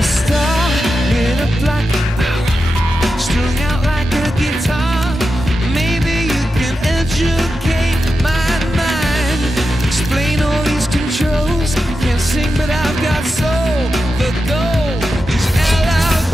A star in a black, strung out like a guitar. Maybe you can educate my mind. Explain all these controls. Can't sing, but I've got soul. The goal is allowed.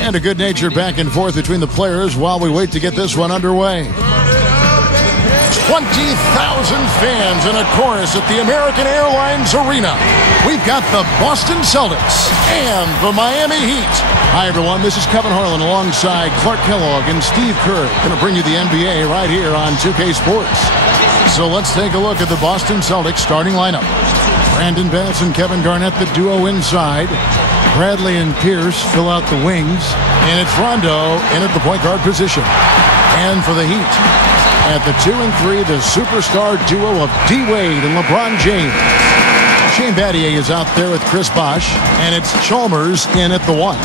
And a good-natured back and forth between the players while we wait to get this one underway. 20,000 fans in a chorus at the American Airlines Arena. We've got the Boston Celtics and the Miami Heat. Hi, everyone. This is Kevin Harlan alongside Clark Kellogg and Steve Kerr. Going to bring you the NBA right here on 2K Sports. So let's take a look at the Boston Celtics starting lineup. Brandon Bass and Kevin Garnett, the duo inside. Bradley and Pierce fill out the wings. And it's Rondo in at the point guard position. And for the Heat, at the 2 and 3, the superstar duo of D. Wade and LeBron James. Shane Battier is out there with Chris Bosh. And it's Chalmers in at the 1.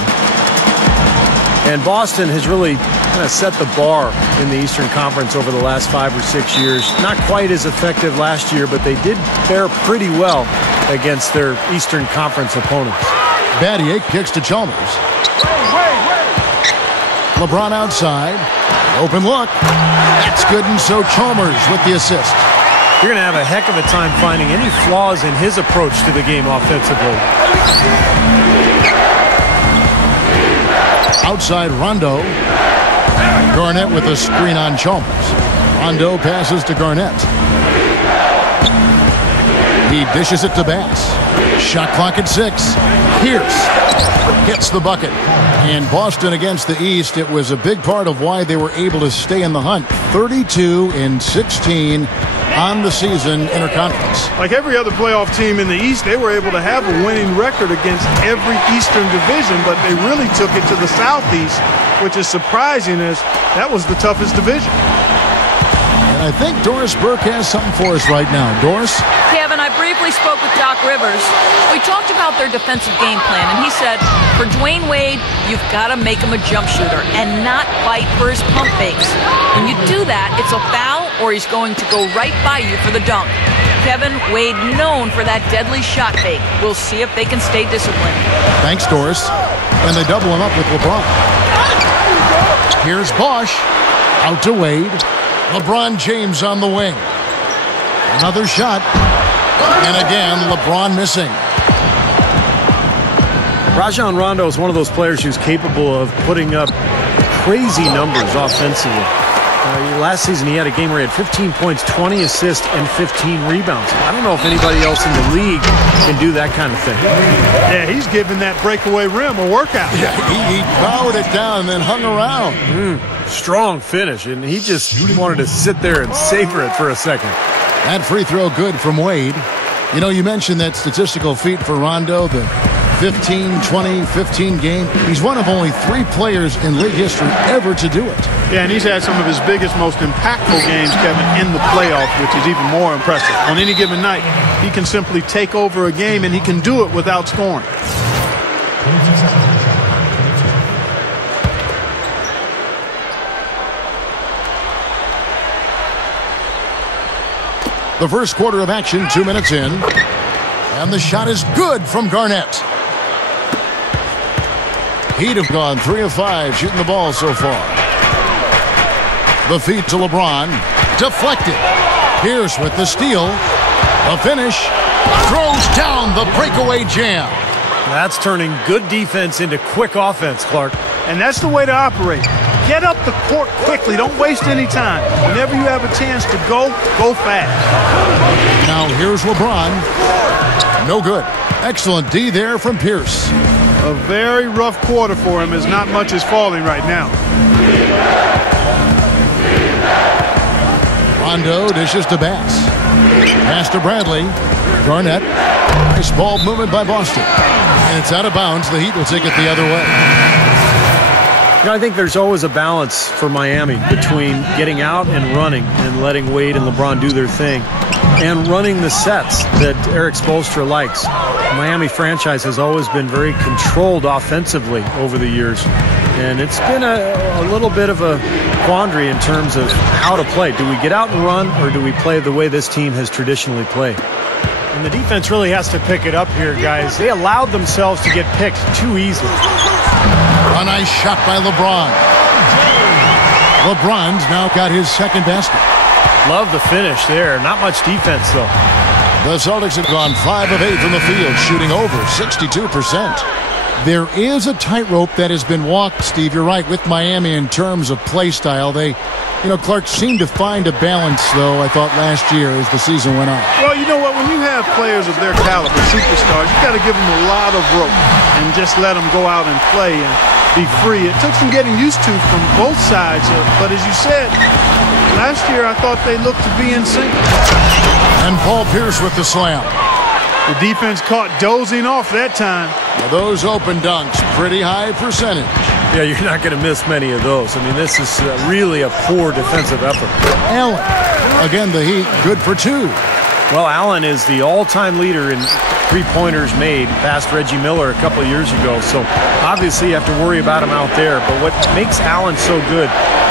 And Boston has really kind of set the bar in the Eastern Conference over the last 5 or 6 years. Not quite as effective last year, but they did fare pretty well against their Eastern Conference opponents. Battier kicks to Chalmers. LeBron outside. Open look. That's good, and so Chalmers with the assist. You're going to have a heck of a time finding any flaws in his approach to the game offensively. Outside Rondo. Garnett with a screen on Chalmers. Rondo passes to Garnett. He dishes it to Bass. Shot clock at 6. Pierce hits the bucket. And Boston against the East, it was a big part of why they were able to stay in the hunt. 32-16 on the season interconference. Like every other playoff team in the East, they were able to have a winning record against every Eastern division, but they really took it to the Southeast, which is surprising as that was the toughest division. And I think Doris Burke has something for us right now. Doris? Kevin, I briefly spoke with Doc Rivers. We talked about their defensive game plan, and he said, for Dwayne Wade, you've got to make him a jump shooter and not fight for his pump fakes. When you do that, it's a foul or he's going to go right by you for the dunk. Kevin, Wade known for that deadly shot fake. We'll see if they can stay disciplined. Thanks, Doris. And they double him up with LeBron. Here's Bosh. Out to Wade. LeBron James on the wing. Another shot. And again, LeBron missing. Rajon Rondo is one of those players who's capable of putting up crazy numbers offensively. Last season, he had a game where he had 15 points, 20 assists, and 15 rebounds. I don't know if anybody else in the league can do that kind of thing. Yeah, he's giving that breakaway rim a workout. Yeah, he powered it down and then hung around. Strong finish, and he just wanted to sit there and savor it for a second. That free throw good from Wade. You know, you mentioned that statistical feat for Rondo, the 15, 20, 15 game. He's one of only 3 players in league history ever to do it. Yeah, and he's had some of his biggest, most impactful games, Kevin, in the playoffs, which is even more impressive. On any given night, he can simply take over a game, and he can do it without scoring. The first quarter of action, 2 minutes in. And the shot is good from Garnett. He'd have gone 3 of 5 shooting the ball so far. The feed to LeBron. Deflected. Pierce with the steal. The finish. Throws down the breakaway jam. That's turning good defense into quick offense, Clark. And that's the way to operate. Get up the court quickly. Don't waste any time. Whenever you have a chance to go fast. Now here's LeBron. No good. Excellent D there from Pierce. A very rough quarter for him as not much is falling right now. Rondo dishes to Bass. Pass to Bradley. Garnett. Nice ball movement by Boston. And it's out of bounds. The Heat will take it the other way. I think there's always a balance for Miami between getting out and running and letting Wade and LeBron do their thing and running the sets that Eric Spoelstra likes. The Miami franchise has always been very controlled offensively over the years, and it's been a little bit of a quandary in terms of how to play. Do we get out and run, or do we play the way this team has traditionally played? And the defense really has to pick it up here, guys. They allowed themselves to get picked too easily. A nice shot by LeBron. LeBron's now got his second basket. Love the finish there. Not much defense, though. The Celtics have gone 5 of 8 from the field, shooting over 62%. There is a tightrope that has been walked, Steve. You're right, with Miami in terms of play style. Clark seemed to find a balance, though, I thought, last year as the season went on. Well, you know what? When you have players of their caliber, superstars, you got to give them a lot of rope and just let them go out and play and be free. It took some getting used to from both sides. But as you said, last year I thought they looked to be in sync. And Paul Pierce with the slam. The defense caught dozing off that time. Now those open dunks, pretty high percentage. Yeah, you're not going to miss many of those. I mean, this is really a poor defensive effort. Allen. Again, the Heat, good for 2. Well, Allen is the all-time leader in three-pointers made past Reggie Miller a couple of years ago. So, obviously, you have to worry about him out there. But what makes Allen so good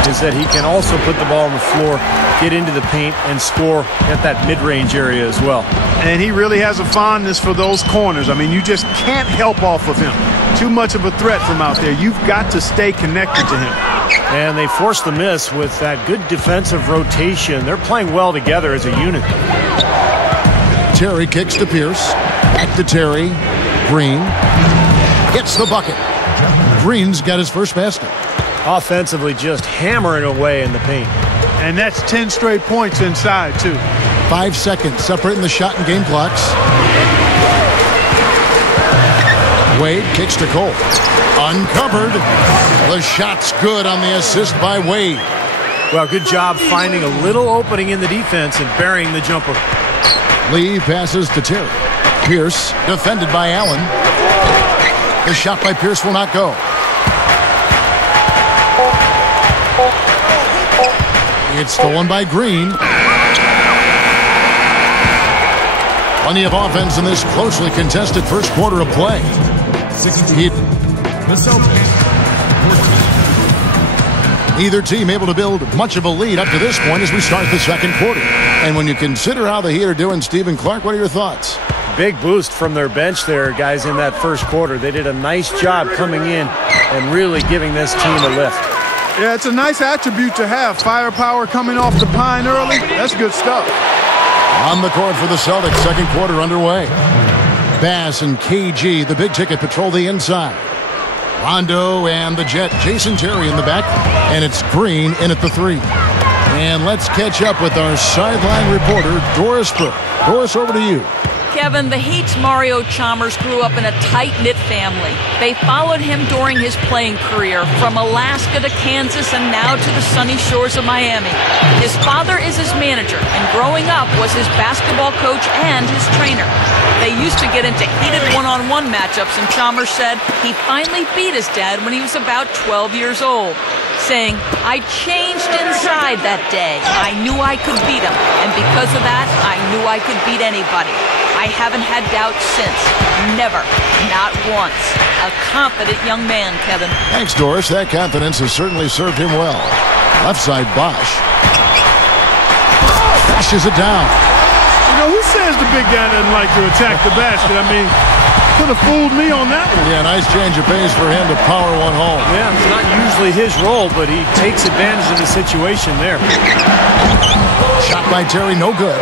is that he can also put the ball on the floor, get into the paint, and score at that mid-range area as well. And he really has a fondness for those corners. I mean, you just can't help off of him. Too much of a threat from out there. You've got to stay connected to him. And they forced the miss with that good defensive rotation. They're playing well together as a unit. Terry kicks to Pierce. Back to Terry. Green gets the bucket. Green's got his first basket. Offensively, just hammering away in the paint. And that's 10 straight points inside, too. 5 seconds separating the shot and game clocks. Wade kicks to Cole. Uncovered. The shot's good on the assist by Wade. Well, good job finding a little opening in the defense and burying the jumper. Lee passes to Terry. Pierce defended by Allen. The shot by Pierce will not go. It's stolen by Green. Plenty of offense in this closely contested first quarter of play. 16. The Celtics. 14. Neither team able to build much of a lead up to this point as we start the second quarter. And when you consider how the Heat are doing, Stephen Clark, what are your thoughts? Big boost from their bench there, guys, in that first quarter. They did a nice job coming in and really giving this team a lift. Yeah, it's a nice attribute to have. Firepower coming off the pine early. That's good stuff. On the court for the Celtics, second quarter underway. Bass and KG, the big ticket, patrol the inside. Rondo and the Jet, Jason Terry in the back, and it's Green in at the 3. And let's catch up with our sideline reporter, Doris Burke. Doris, over to you. Kevin, the Heat's Mario Chalmers grew up in a tight-knit family. They followed him during his playing career from Alaska to Kansas and now to the sunny shores of Miami. His father is his manager, and growing up was his basketball coach and his trainer. They used to get into heated one-on-one matchups, and Chalmers said he finally beat his dad when he was about 12 years old, saying, "I changed inside that day. I knew I could beat him, and because of that, I knew I could beat anybody. I haven't had doubts since. Never. Not once." A confident young man, Kevin. Thanks, Doris. That confidence has certainly served him well. Left side, Bosch. Dashes it down. You know, who says the big guy doesn't like to attack the basket? I mean, could have fooled me on that one. Yeah, nice change of pace for him to power one home. Yeah, it's not usually his role, but he takes advantage of the situation there. Shot by Terry, no good.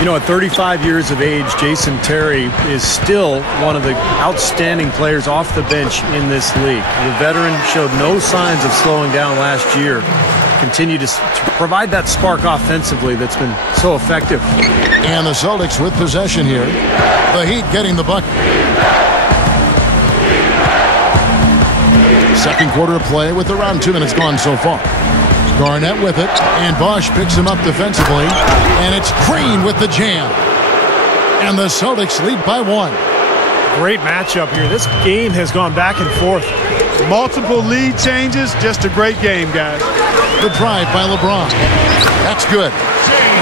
You know, at 35 years of age, Jason Terry is still one of the outstanding players off the bench in this league. The veteran showed no signs of slowing down last year. Continue to provide that spark offensively that's been so effective. And the Celtics with possession here. The Heat getting the bucket. Second quarter of play with around 2 minutes gone so far. Garnett with it, and Bosch picks him up defensively, and it's Green with the jam. And the Celtics lead by 1. Great matchup here. This game has gone back and forth. Multiple lead changes, just a great game, guys. The drive by LeBron. That's good.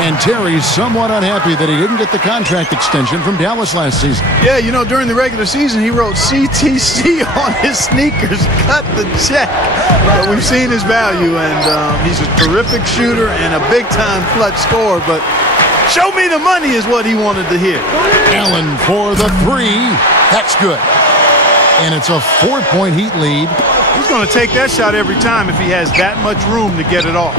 And Terry's somewhat unhappy that he didn't get the contract extension from Dallas last season. Yeah, you know, during the regular season, he wrote CTC on his sneakers. Cut the check. But we've seen his value, and he's a terrific shooter and a big-time clutch scorer. But show me the money is what he wanted to hear. Allen for the three. That's good. And it's a 4-point Heat lead. He's going to take that shot every time if he has that much room to get it off.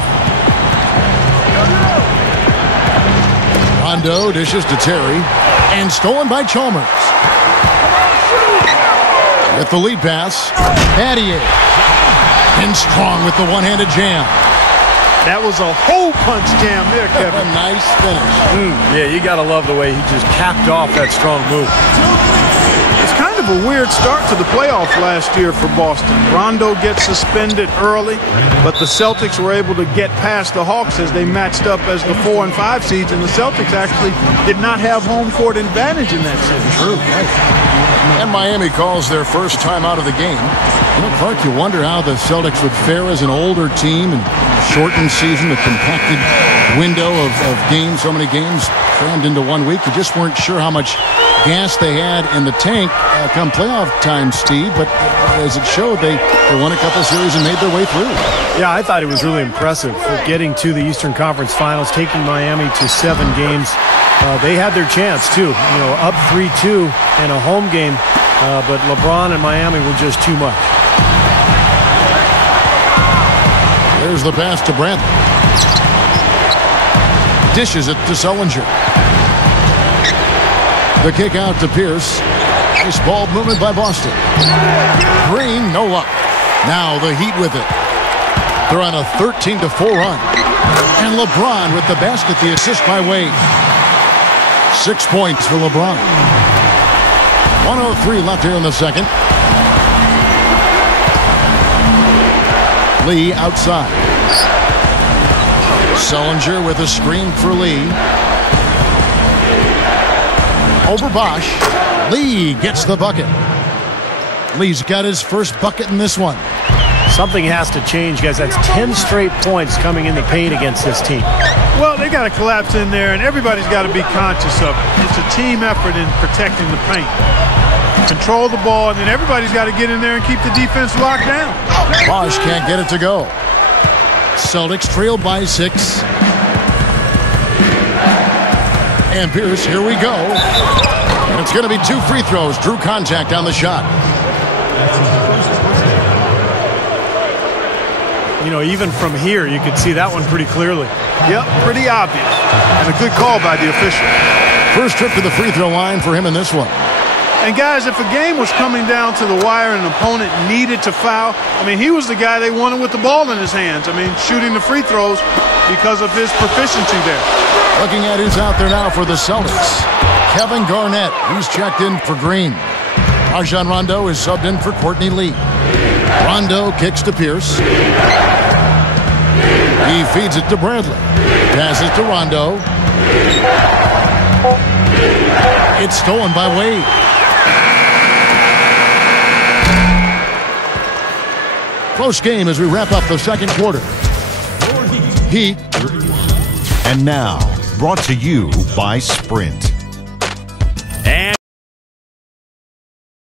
Rondo dishes to Terry, and stolen by Chalmers. With the lead pass, Battier. And Strong with the one-handed jam. That was a hole punch jam there, Kevin. A nice finish. Yeah, you got to love the way he just capped off that strong move. It's kind of a weird start to the playoffs last year for Boston. Rondo gets suspended early, but the Celtics were able to get past the Hawks as they matched up as the 4 and 5 seeds, and the Celtics actually did not have home court advantage in that series. True. And Miami calls their first time out of the game. You know, Clark, you wonder how the Celtics would fare as an older team and shortened season, a compacted window of games, so many games crammed into 1 week. You just weren't sure how much gas they had in the tank come playoff time, Steve, but as it showed, they won a couple series and made their way through. Yeah, I thought it was really impressive for getting to the Eastern Conference Finals, taking Miami to 7 games. They had their chance, too, you know, up 3-2 in a home game, but LeBron and Miami were just too much. There's the pass to Bradley. Dishes it to Sullinger. The kick out to Pierce. Nice ball movement by Boston. Green, no luck. Now the Heat with it. They're on a 13-4 run. And LeBron with the basket, the assist by Wade. 6 points for LeBron. 1:03 left here in the second. Lee outside. Sullinger with a screen for Lee. Over Bosch. Lee gets the bucket. Lee's got his first bucket in this one. Something has to change, guys. That's 10 straight points coming in the paint against this team. Well, they got to collapse in there, and everybody's got to be conscious of it. It's a team effort in protecting the paint. Control the ball, and then everybody's got to get in there and keep the defense locked down. Bosch can't get it to go. Celtics trailed by 6. And Pierce, here we go. And it's going to be 2 free throws. Drew contact on the shot. You know, even from here, you could see that one pretty clearly. Yep, pretty obvious. And a good call by the official. First trip to the free throw line for him in this one. And guys, if a game was coming down to the wire and an opponent needed to foul, I mean, he was the guy they wanted with the ball in his hands. I mean, shooting the free throws because of his proficiency there. Looking at who's out there now for the Celtics. Kevin Garnett, he's checked in for Green. Rajon Rondo is subbed in for Courtney Lee. Rondo kicks to Pierce. He feeds it to Bradley. Passes to Rondo. It's stolen by Wade. Close game as we wrap up the second quarter. Heat. And now, brought to you by Sprint.